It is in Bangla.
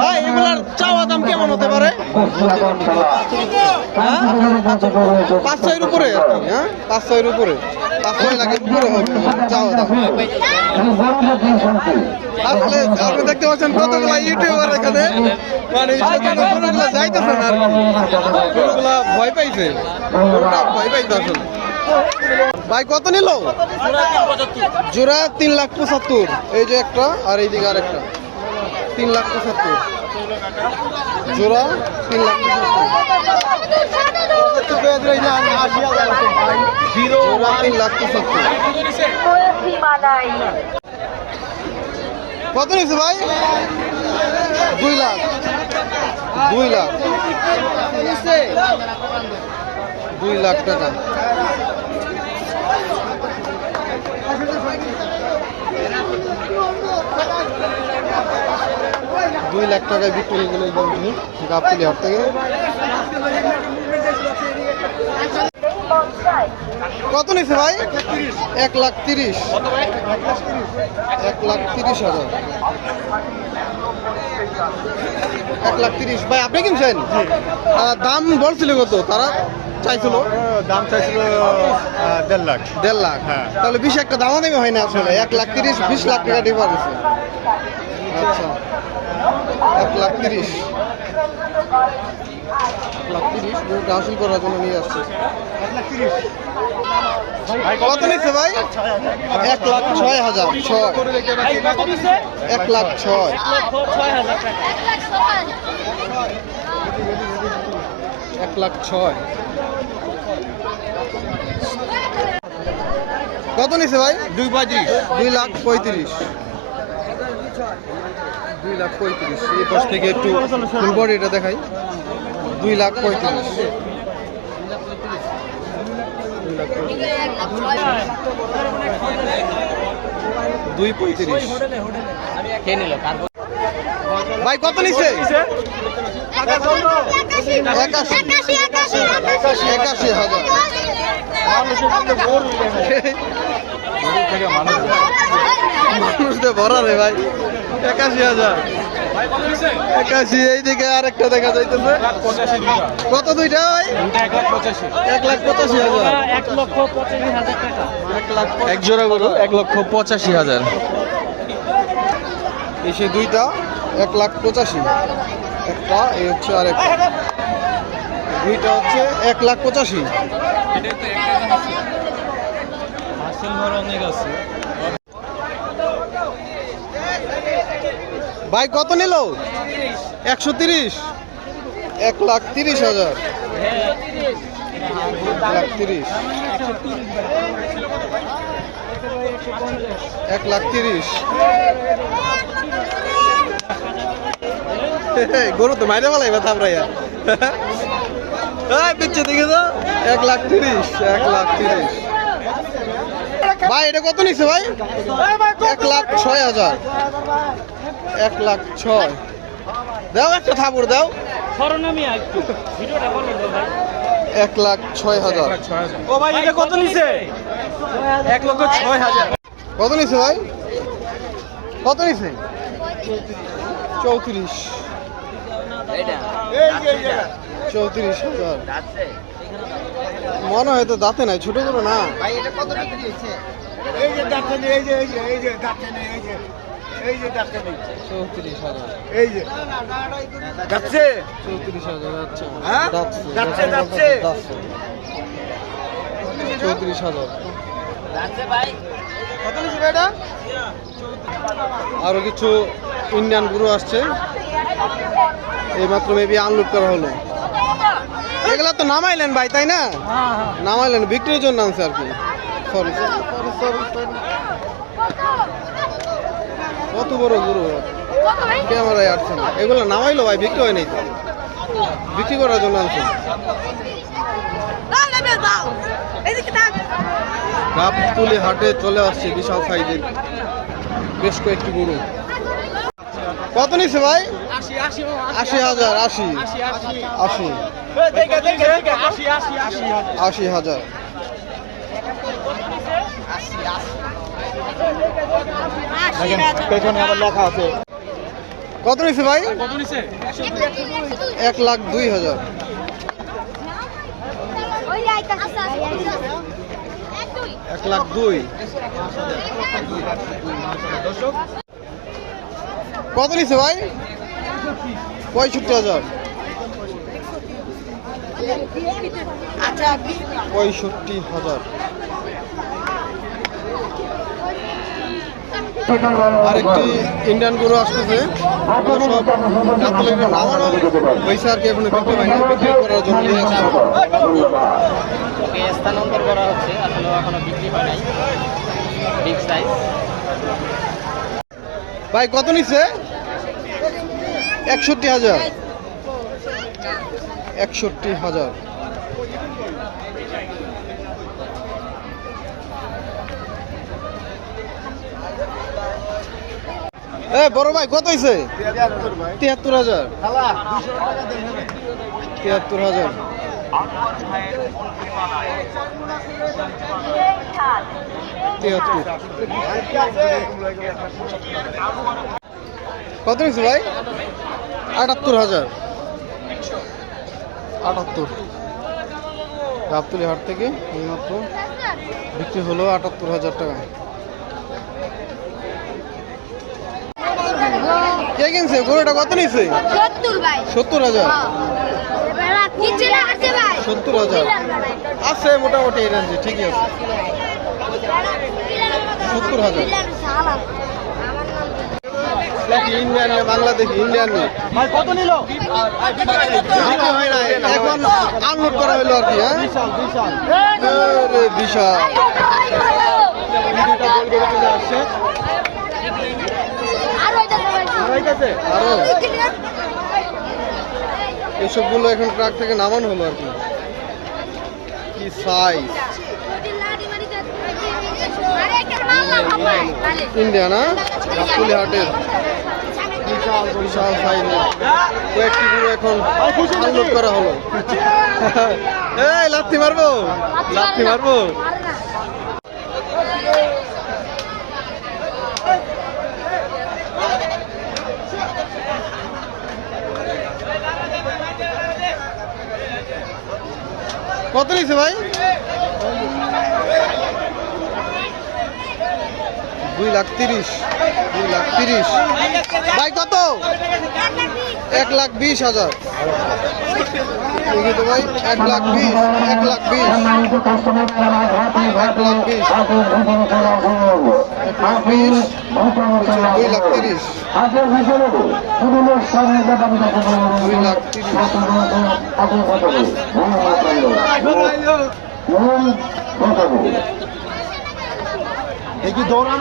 ভাই এগুলার চাওয়া দাম কেমন হতে পারে? 5-6 উপরে আর কি। হ্যাঁ 5-6 উপরে, 5-6 লাখের উপরে হবে চাওয়া দাম। আসলে আপনি দেখতে পাচ্ছেন কতগুলা ইউটিউবার এখানে, মানে গরুগুলা যাইতেছে না আর কি, গরুগুলা ভয় পাইছে, গরুটা ভয় পাইছে আসলে। ভাই কত নিল? জোড়া 3,75,000। এই যে একটা আর এইদিকে আর একটা 3,75,000 জোড়া, 3,75,000। কত নিচ্ছে ভাই? 2 লাখ 2 লাখ 2 লাখ টাকা। দুই লাখ টাকায় বিক্রি গেল গাবতলী হাট থেকে। কত নিচ্ছে ভাই? 1,30,000। 1,30,000। 1,30,000 ভাই আপনি কিনছেন? দাম বলছিল কত তারা? চাইছিল দাম চাইছিল 1.5 লাখ। 1.5 লাখ। তাহলে 20 একটা দামও দামি হয় না আসলে। 1,30,000 20 লাখ টাকা ডিফারেন্স। আচ্ছা 1,30,000 গরুটা হাসিল করার জন্য নিয়ে আসছে। কত নিচ্ছে ভাই? 1,06,000। 1,06,000। 1,06,000। কত নিচ্ছে ভাই? 2,35,000। 2,35,000। এই পাশ থেকে একটু ফুল বডিটা দেখাই। 2,35,000। 2,35,000। ভাই কত নিচ্ছে? 81,000। মানুষ তো ভরা রে ভাই। 81,000। 81। এইদিকে আরেকটা দেখা যাইতেছে। কত দুইটা ভাই? 1,85,000। 1,85,000 এক জোড়া গরু 1,85,000। এসে দুইটা 1,85,000। একটা এই হচ্ছে আরেকটা, দুইটা হচ্ছে 1,85,000। ভাই কত নিল? 130। 1,30,000। 1,30,000। 1,30,000। গরু তো মাইরে বলাই বা থামরাইয়া পিছিয়ে দেখে তো। 1,30,000। 1,30,000। ভাই এটা কত নিচ্ছে ভাই? 1,06,000। 1,06,000 দাও, একটা থাপুর দাও। 1,06,000। ও ভাই এটা কত নিছে? 1,06,000। কত নিচ্ছে ভাই? কত নিচ্ছে? 34। 34,000। মনে হয় তো দাঁতে নাই, ছোট করে না। ভাই এটা কত বিক্রি হচ্ছে? এই যে দাঁতে নেই, এই যে দাঁতে নেই, এই যে দাঁতে নেই। 34,000। এই যে যাচ্ছে 34,000। আচ্ছা হ্যাঁ? যাচ্ছে। 34,000। কত নিচ্ছে ভাই এটা? আরো কিছু ইন্ডিয়ান গরু আসছে, এইমাত্র মেবি আনলোড করা হলো। এগুলা তো নামাইলেন ভাই, তাই না? নামাইলেন বিক্রির জন্য আনছে আর কি। সরি। কত বড় গরু, ক্যামেরায় আসছে না। এগুলো নামাইলো ভাই, বিক্রি হয় নাই তো, বিক্রি করার জন্য আনছে। গাবতলী হাটে চলে আসছে বিশাল সাইজের বেশ কয়েকটি গরু। কত নিচ্ছে ভাই? 80,000। 80,000। পেছনে আবার লেখা আছে কত নিচ্ছে ভাই? 1,02,000। 1,02,000। কত নিচ্ছে ভাই? 65,000। 65,000। আরেকটি ইন্ডিয়ান গরু আসতেছে। এগুলো সব গাবতলী নামানো হয়েছে আর কি, এখনো বিক্রি হয়নি, বিক্রি করার জন্য নিয়ে আসছে। ওকে স্থানান্তর করা হচ্ছে, আসলে এখনো বিক্রি হয় নাই। Big size. ভাই কত নিচ্ছে? 61,000। 61,000। এ বড় ভাই কত হয়েছে? 73,000। 73,000। কত নিচ্ছে ভাই? 78,000। 78। গাবতলী হাট থেকে এইমাত্র বিক্রি হলো 78,000 টাকা। কে কিনছে গরুটা? কত নিচ্ছে? 70,000। 70,000 আছে মোটামুটি এই রেঞ্জে, ঠিকই আছে। 70,000। ইন্ডিয়ান বাংলাদেশি ইন্ডিয়ান কত নিল? হয় না, এখন আনলোড করা হলো আর কি। হ্যাঁ বিশাল আরো এসবগুলো এখন ট্রাক থেকে নামানো হলো আর কি। কি সাইজ! ইন্ডিয়া না, গাবতলী হাটের বিশাল সাইজের কয়েকটি গরু এখন আনলোড করা হলো। এই লাথি মারবো, লাথি মারবো। কত নিচ্ছে ভাই? 2,30,000। 2,30,000। ভাই কত? 1,20,000। তো ভাই 1,20,000। 1,20,000। 1,20,000। 2,30,000। 2,30,000।